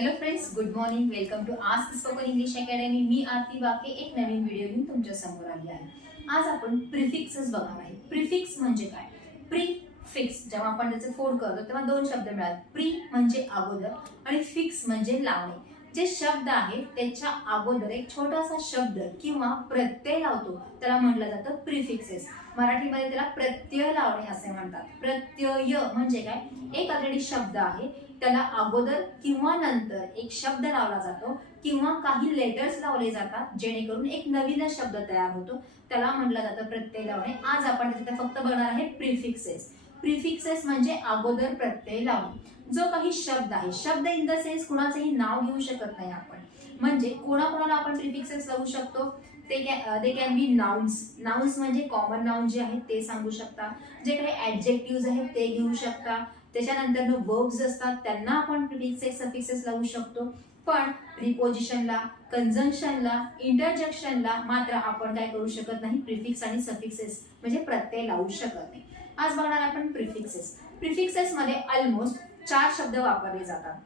Hello friends, good morning. Welcome to ask spoken English academy. मी आरती बाके एक नवीन video घेऊन तुमच्या समोर आली आहे. आज आपण प्रिफिक्सेस बघणार आहे. प्रिफिक्स म्हणजे काय? प्रीफिक्स जेव्हा आपण त्याचे फोड करतो तेव्हा दोन शब्द मिळतात. प्री म्हणजे अगोदर आणि फिक्स म्हणजे लावणे. जे शब्द आहे त्याच्या अगोदर एक छोटासा शब्द किंवा प्रत्यय लावतो त्याला म्हटलं जातं प्रिफिक्सेस. मराठीमध्ये त्याला प्रत्यय लावणे असे म्हणतात. प्रत्यय म्हणजे काय? एक ऑलरेडी शब्द आहे त्याला अगोदर किंवा नंतर एक शब्द लावला जातो किंवा काही लेटर्स लावले जातात जेणेकरून एक नवीन शब्द तयार होतो, त्याला म्हटलं जातं प्रत्यय लावणे. आज आपण तिथे फक्त बघणार आहे प्रिफिक्सेस. प्रिफिक्सेस म्हणजे अगोदर प्रत्यय लावणे. जो काही शब्द आहे, शब्द इन द सेन्स कुणाचंही नाव घेऊ शकत नाही आपण, म्हणजे कोणाकोणाला आपण प्रिफिक्सेस लावू शकतो. They can be nouns. Nouns म्हणजे कॉमन नाउन जे आहेत ते सांगू शकता. जे काही ऍडजेक्टिव्ह आहेत ते घेऊ शकता. त्याच्यानंतर वर्ब्स असतात त्यांना आपण प्रिफिक्सेस सफिक्सेस लावू शकतो. पण प्रीपोजिशनला, कंजंक्शनला, इंटरजेक्शनला मात्र आपण काय करू शकत नाही, प्रिफिक्स आणि सफिक्सेस म्हणजे प्रत्यय लावू शकत नाही. आज बघणार आपण प्रिफिक्सेस. प्रिफिक्सेस मध्ये ऑलमोस्ट 4 शब्द वापरले जातात.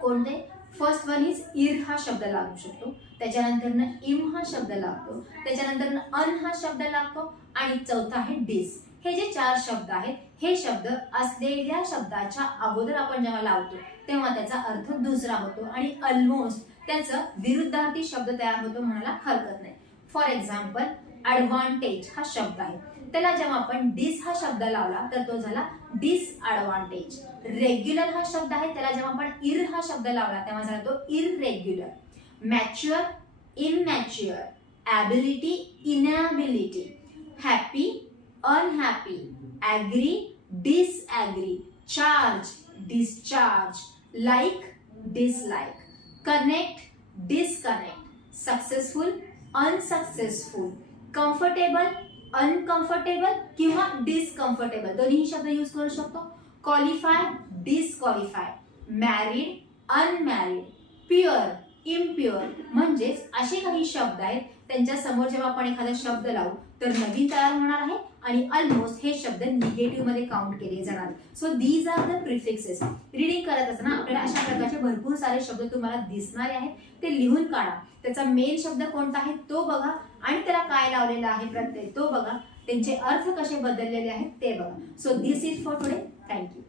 कोणते? फर्स्ट वन इज इर हा शब्द लागू शकतो, त्याच्यानंतर इम हा शब्द लागतो, त्याच्यानंतर अन हा शब्द लागतो आणि चौथा आहे डिस. हे जे 4 शब्द आहेत हे शब्द असलेल्या शब्दाच्या अगोदर आपण जेव्हा लावतो तेव्हा त्याचा अर्थ दुसरा होतो आणि ऑलमोस्ट त्याचा विरुद्धार्थी शब्द तयार होतो म्हणायला हरकत नाही. फॉर एक्झाम्पल, ॲडव्हान्टेज हा शब्द आहे, त्याला जेव्हा आपण डिस हा शब्द लावला तर तो झाला डिसॲडव्हान्टेज. रेग्युलर हा शब्द आहे, त्याला जेव्हा आपण इर हा शब्द लावला तेव्हा झाला तो irregular. Mature, immature. Ability, inability. Happy, unhappy. Agree, disagree. Charge, discharge. Like, dislike. Connect, disconnect. Successful, unsuccessful. Comfortable, uncomfortable किंवा डिसकम्फर्टेबल दोन्ही शब्द यूज करू शकतो. Qualify, disqualify. Married, unmarried. Pure, impure. म्हणजेच असे काही शब्द आहेत त्यांच्या समोर जेव्हा आपण एखादा शब्द लावू तर नवीन तयार होणार आहे आणि ऑलमोस्ट हे शब्द निगेटिव्ह मध्ये काउंट केले जाणार. So these are the prefixes. Reading करत असताना आपल्याला अशा प्रकारचे भरपूर सारे शब्द तुम्हाला दिसणारे आहेत, ते लिहून काढा. त्याचा मेन शब्द कोणता आहे तो बघा आणि त्याला काय लावलेला आहे प्रत्यय तो बघा. त्यांचे अर्थ कसे बदललेले आहेत ते बघा. So this is for today. Thank you.